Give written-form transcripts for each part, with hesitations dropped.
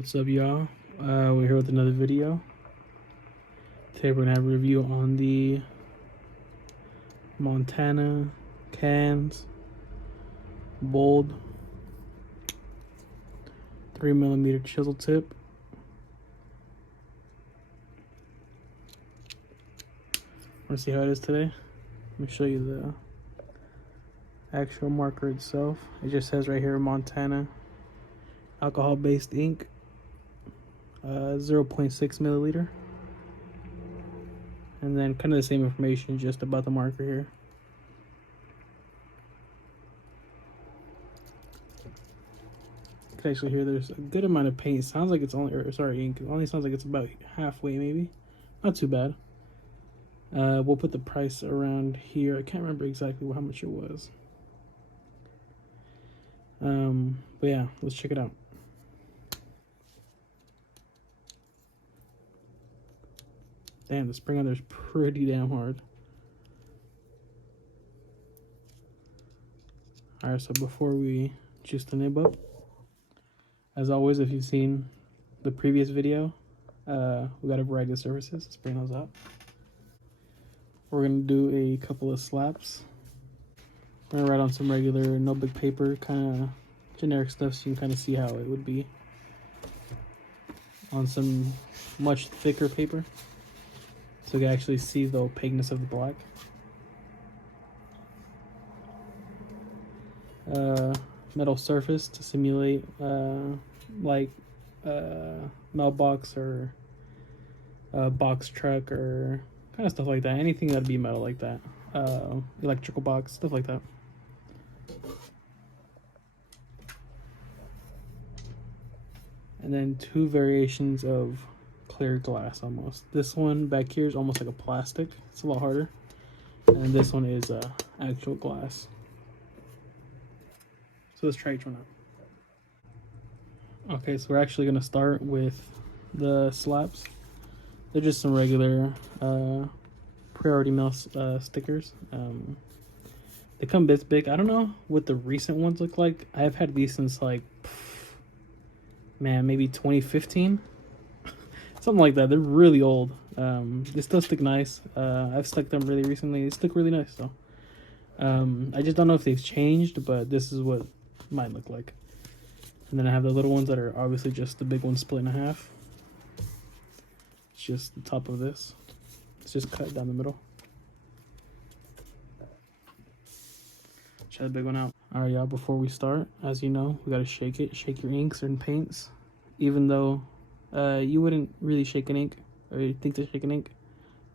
What's up, y'all? We're here with another video. Today we're gonna have a review on the Montana cans bold 3mm chisel tip. Wanna see how it is today? Let me show you the actual marker itself. It just says right here Montana alcohol-based ink, 0.6 milliliter, and then kind of the same information just about the marker here. You can actually hear there's a good amount of paint. Sounds like it's only, or sorry, ink. It only sounds like it's about halfway, maybe. Not too bad. We'll put the price around here. I can't remember exactly how much it was. But yeah, let's check it out. Damn, the spring on there's pretty damn hard. Alright, so before we juice the nib up, as always, if you've seen the previous video, we got a variety of surfaces. Let's bring those out. We're gonna do a couple of slaps. We're gonna write on some regular notebook paper, kind of generic stuff, so you can kind of see how it would be on some much thicker paper, so you can actually see the opaqueness of the black. Metal surface to simulate like mailbox or box truck or kind of stuff like that. Anything that'd be metal like that. Electrical box, stuff like that. And then two variations of clear glass almost. This one back here is almost like a plastic. It's a lot harder. And this one is actual glass. So let's try each one out. Okay, so we're actually gonna start with the slaps. They're just some regular priority mail stickers. They come this big. I don't know what the recent ones look like. I've had these since like, man, maybe 2015. Something like that. They're really old. They still stick nice. I've stuck them really recently. They stick really nice though. I just don't know if they've changed, but this is what mine look like. And then I have the little ones that are obviously just the big one split in half. It's just the top of this. It's just cut down the middle. Try the big one out. All right, y'all, before we start, as you know, we gotta shake it. Shake your inks and paints. Even though you wouldn't really shake an ink, or you think to shake an ink,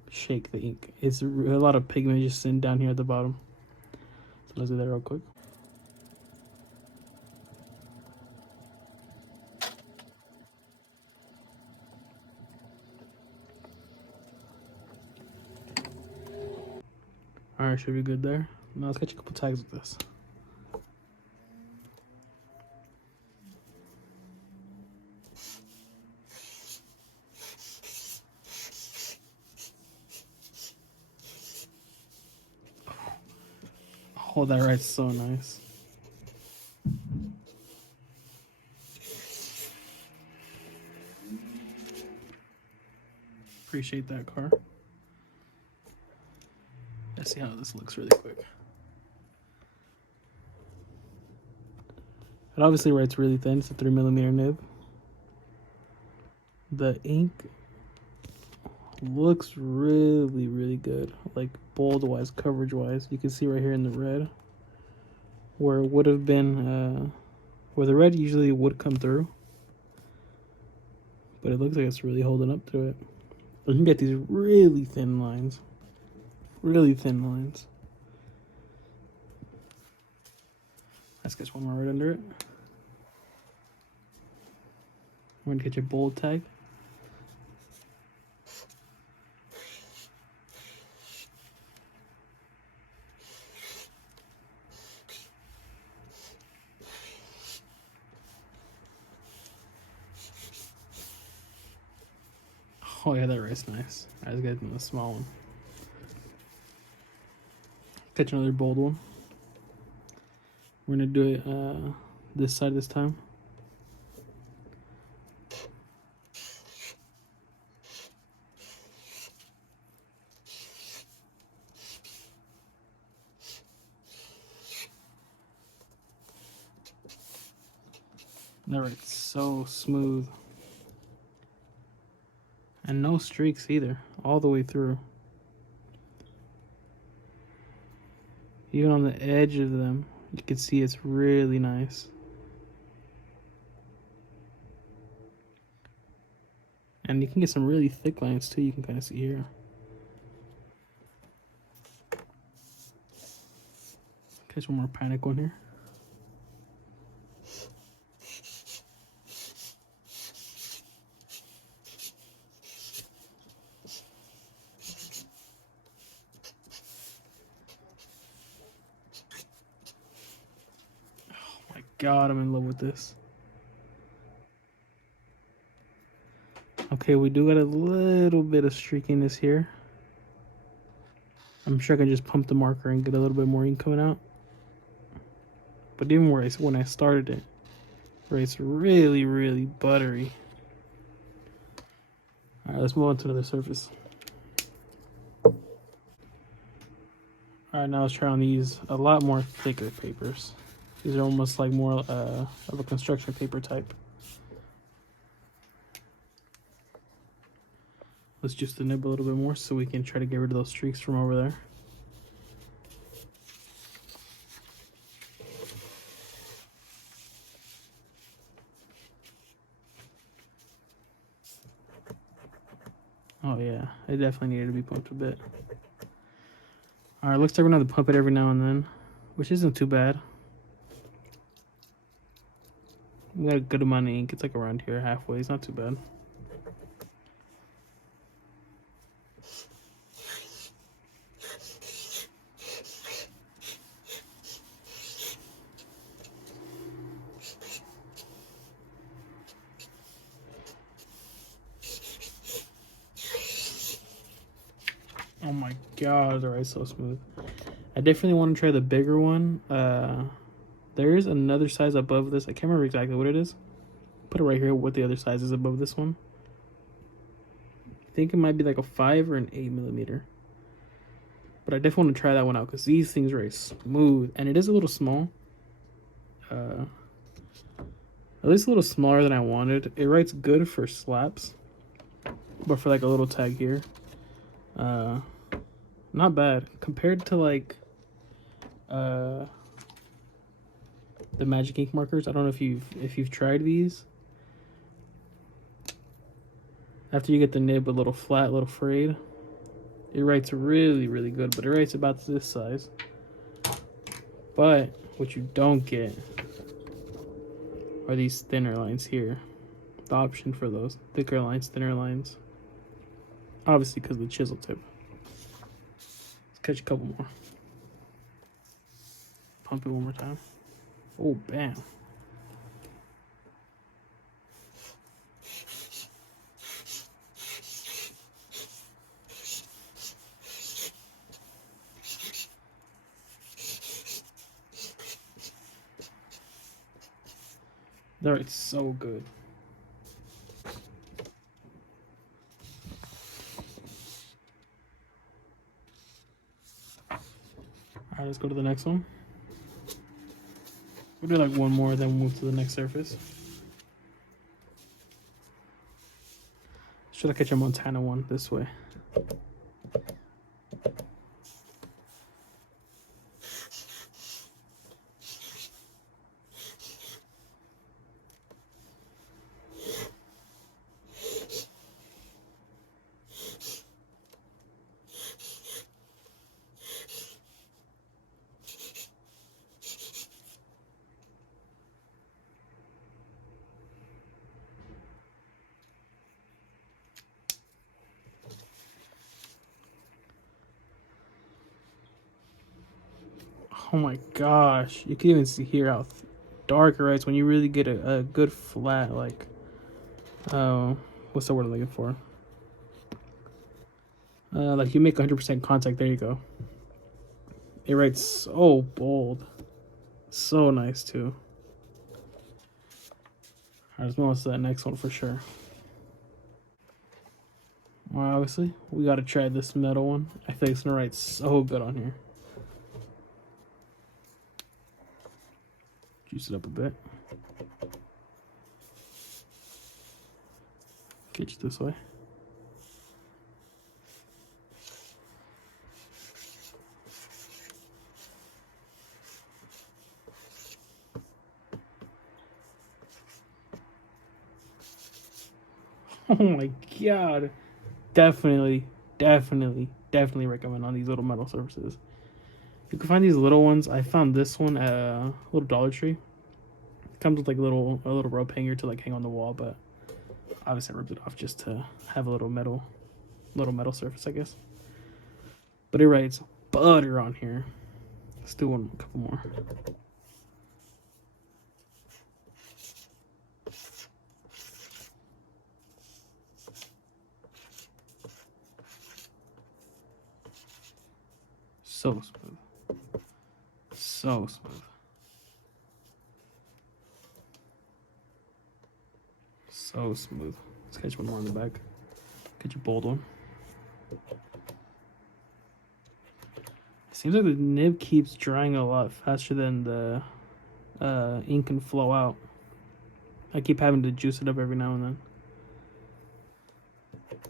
shake the ink. It's a lot of pigment just sitting down here at the bottom. So let's do that real quick. All right, should be good there. Now let's catch a couple tags with this. Oh, that writes so nice. Appreciate that, car. Let's see how this looks really quick. It obviously writes really thin. It's a 3mm nib. The ink looks really, really good. Like bold wise, coverage wise. You can see right here in the red where it would have been, where the red usually would come through. But it looks like it's really holding up to it. You can get these really thin lines. Really thin lines. Let's get one more right under it. We're gonna get your bold tag. Oh yeah, that writes nice. I was getting the small one. Catch another bold one. We're gonna do it this side this time. That writes so smooth. And no streaks either, all the way through. Even on the edge of them, you can see it's really nice. And you can get some really thick lines too, you can kind of see here. Catch one more panic one here. Oh my god, I'm in love with this. Okay, we do got a little bit of streakiness here. I'm sure I can just pump the marker and get a little bit more ink coming out. But even when I started it, where it's really, really buttery. Alright, let's move on to another surface. Alright, now let's try on these a lot more thicker papers. These are almost like more of a construction paper type. Let's juice the nib a little bit more so we can try to get rid of those streaks from over there. Oh yeah, it definitely needed to be pumped a bit. Alright, looks like we're gonna have to pump it every now and then, which isn't too bad. We got a good amount of ink. It's like around here, halfway. It's not too bad. Oh my god, the rice so smooth. I definitely want to try the bigger one. There is another size above this. I can't remember exactly what it is. Put it right here what the other size is above this one. I think it might be like a 5 or an 8mm. But I definitely want to try that one out because these things are very smooth. And it is a little small. At least a little smaller than I wanted. It writes good for slaps. But for like a little tag here. Not bad. Compared to like the magic ink markers. I don't know if you've tried these. After you get the nib a little flat, a little frayed, it writes really, really good, but it writes about this size. But what you don't get are these thinner lines here. The option for those thicker lines, thinner lines. Obviously because of the chisel tip. Let's catch a couple more. Pump it one more time. Oh, bam. That writes so good. Alright, let's go to the next one. We'll do like one more, then we'll move to the next surface. Should I catch a Montana one this way? Oh my gosh, you can even see here how dark it writes when you really get a good flat, like, what's the word I'm looking for? Like you make 100% contact, there you go. It writes so bold. So nice too. Alright, let's move on to that next one for sure. Well, obviously, we gotta try this metal one. I think it's gonna write so good on here. Juice it up a bit. Get you this way. Oh my god. Definitely recommend on these little metal surfaces. You can find these little ones. I found this one at a little Dollar Tree. It comes with like a little rope hanger to like hang on the wall, but obviously I ripped it off just to have a little metal surface, I guess. But it writes butter on here. Let's do a couple more. So smooth. So smooth. So smooth. Let's catch one more on the back. Get you bold one. Seems like the nib keeps drying a lot faster than the ink can flow out. I keep having to juice it up every now and then.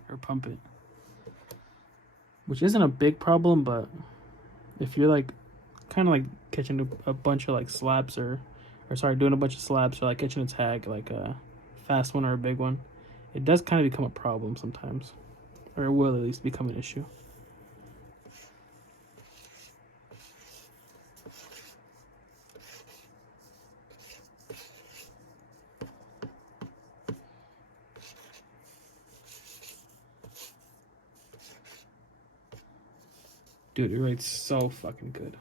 Or pump it. Which isn't a big problem, but if you're like kind of like catching a bunch of like slabs or sorry, doing a bunch of slabs or like catching a tag, like a fast one or a big one, it does kind of become a problem sometimes. Or it will at least become an issue. Dude, it writes so fucking good.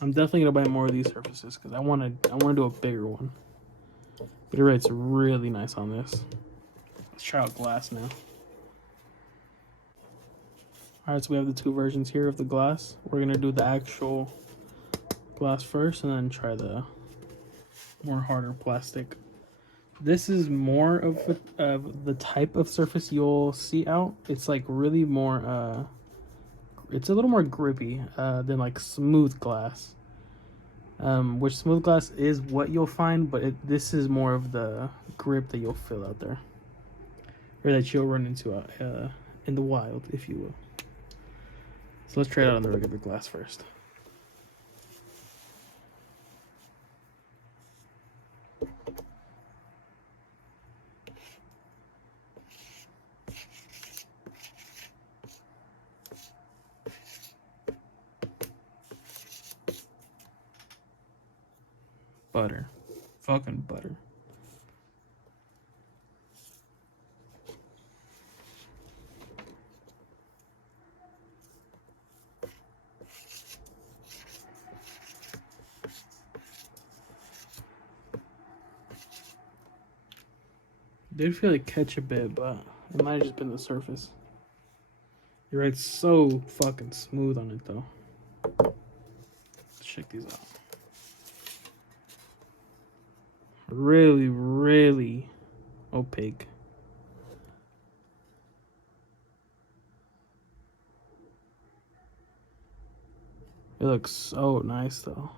I'm definitely gonna buy more of these surfaces because I want to do a bigger one. But it writes really nice on this. Let's try out glass now. Alright, so we have the two versions here of the glass. We're gonna do the actual glass first and then try the more harder plastic. This is more of the type of surface you'll see out. It's like really more it's a little more grippy than like smooth glass. Which smooth glass is what you'll find, but this is more of the grip that you'll feel out there, or that you'll run into in the wild, if you will. So let's try it out on the regular glass first. Butter. Fucking butter. Did feel like catch a bit, but it might have just been the surface. You're right, so fucking smooth on it though. Let's check these out. Really, really opaque. It looks so nice though.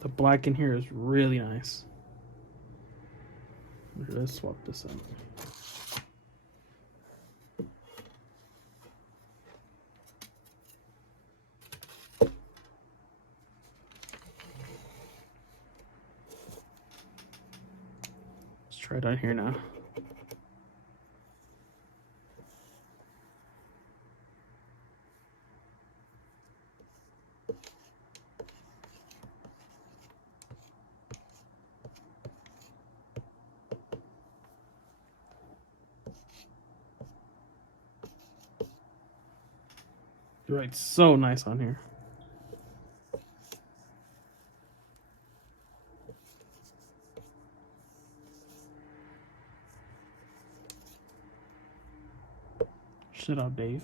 The black in here is really nice. Let's swap this out. Let's try it on here now. Right, so nice on here. Shut up, Dave.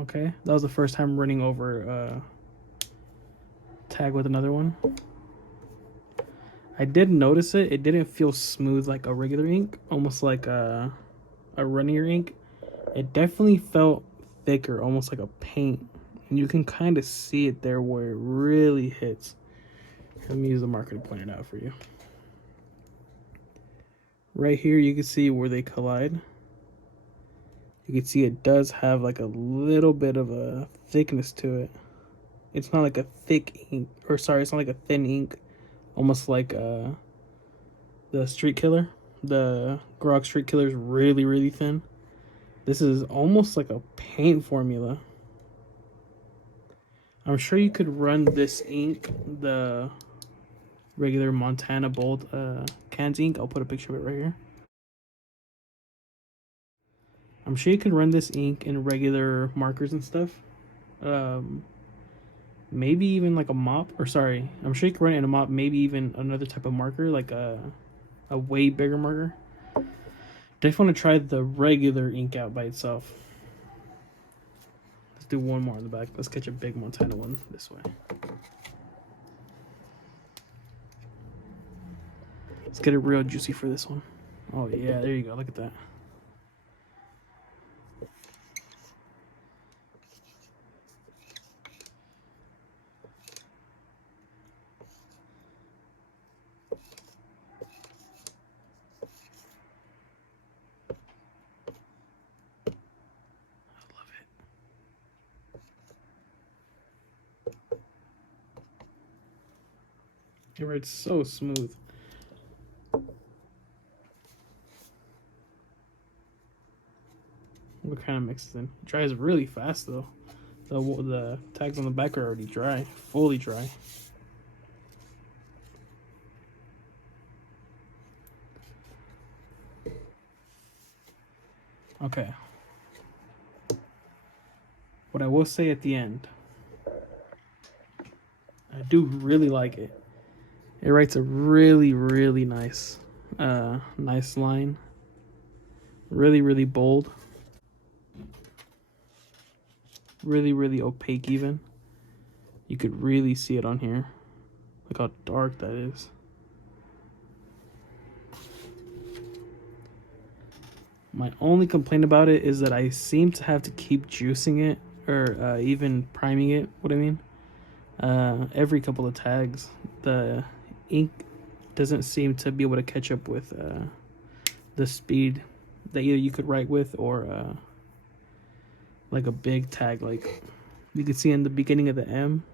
Okay, that was the first time running over tag with another one. I did notice it. It didn't feel smooth like a regular ink, almost like a runnier ink. It definitely felt thicker, almost like a paint. And you can kind of see it there where it really hits. Let me use the marker to point it out for you. Right here, you can see where they collide. You can see it does have like a little bit of a thickness to it. It's not like a thick ink, or sorry, it's not like a thin ink. Almost like the Street Killer. The Grog Street Killer is really, really thin. This is almost like a paint formula. I'm sure you could run this ink, the regular Montana Bold cans ink. I'll put a picture of it right here. I'm sure you could run this ink in regular markers and stuff. Maybe even like a mop, or sorry, I'm sure you could run it in a mop, maybe even another type of marker, like a way bigger marker. Definitely want to try the regular ink out by itself. Let's do one more on the back. Let's catch a big Montana one this way. Let's get it real juicy for this one. Oh yeah, there you go. Look at that. I love it. It writes so smooth. What kind of mixes in? It dries really fast though. The tags on the back are already dry, fully dry. Okay. What I will say at the end, I do really like it. It writes a really, really nice, nice line. Really, really bold. Really, really opaque even. You could really see it on here. Look how dark that is. My only complaint about it is that I seem to have to keep juicing it, or even priming it, what I mean. Every couple of tags. The ink doesn't seem to be able to catch up with the speed that either you could write with, or like a big tag. Like you can see in the beginning of the M,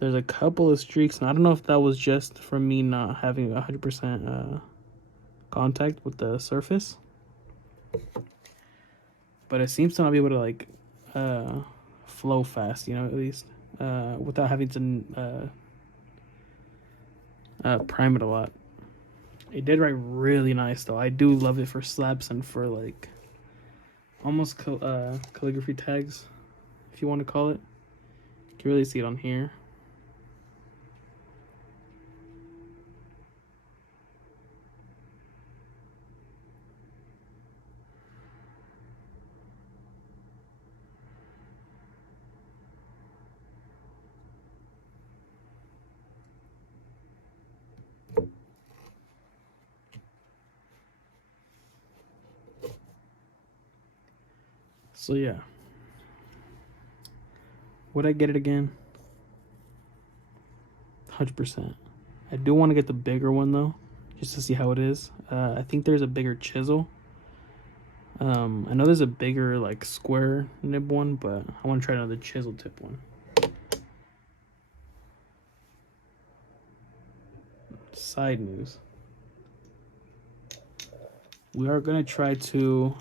there's a couple of streaks, and I don't know if that was just from me not having 100% contact with the surface, but it seems to not be able to like flow fast, you know, at least without having to prime it a lot. It did write really nice though. I do love it for slaps and for like almost calligraphy tags, if you want to call it. You can really see it on here. So yeah, would I get it again? 100%. I do want to get the bigger one though, just to see how it is. I think there's a bigger chisel. I know there's a bigger like square nib one, but I want to try another chisel tip one. Side news. We are going to try to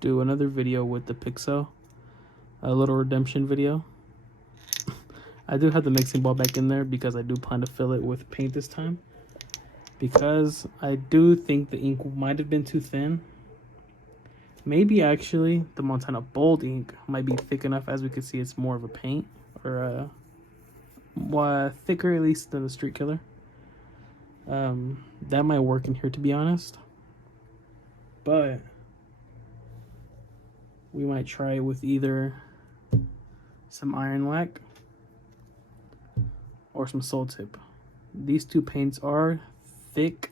do another video with the Pixel, a little redemption video. I do have the mixing ball back in there because I do plan to fill it with paint this time, because I do think the ink might have been too thin. Maybe actually the Montana Bold ink might be thick enough, as we can see it's more of a paint, or thicker at least than the Street Killer. That might work in here, to be honest, but we might try with either some iron lac or some soul tip. These two paints are thick,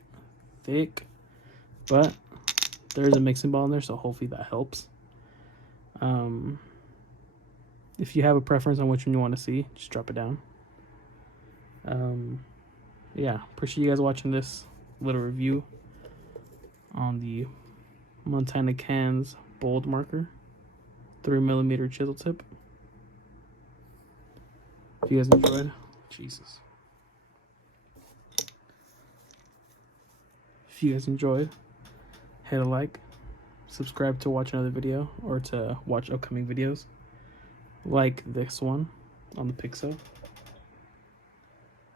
but there's a mixing ball in there, so hopefully that helps. If you have a preference on which one you want to see, just drop it down. Yeah, appreciate you guys watching this little review on the Montana Cans Bold Marker 3mm chisel tip. If you guys enjoyed, Jesus. If you guys enjoyed, hit a like, subscribe to watch another video or to watch upcoming videos like this one on the Pixel.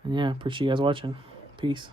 And yeah, appreciate you guys watching. Peace.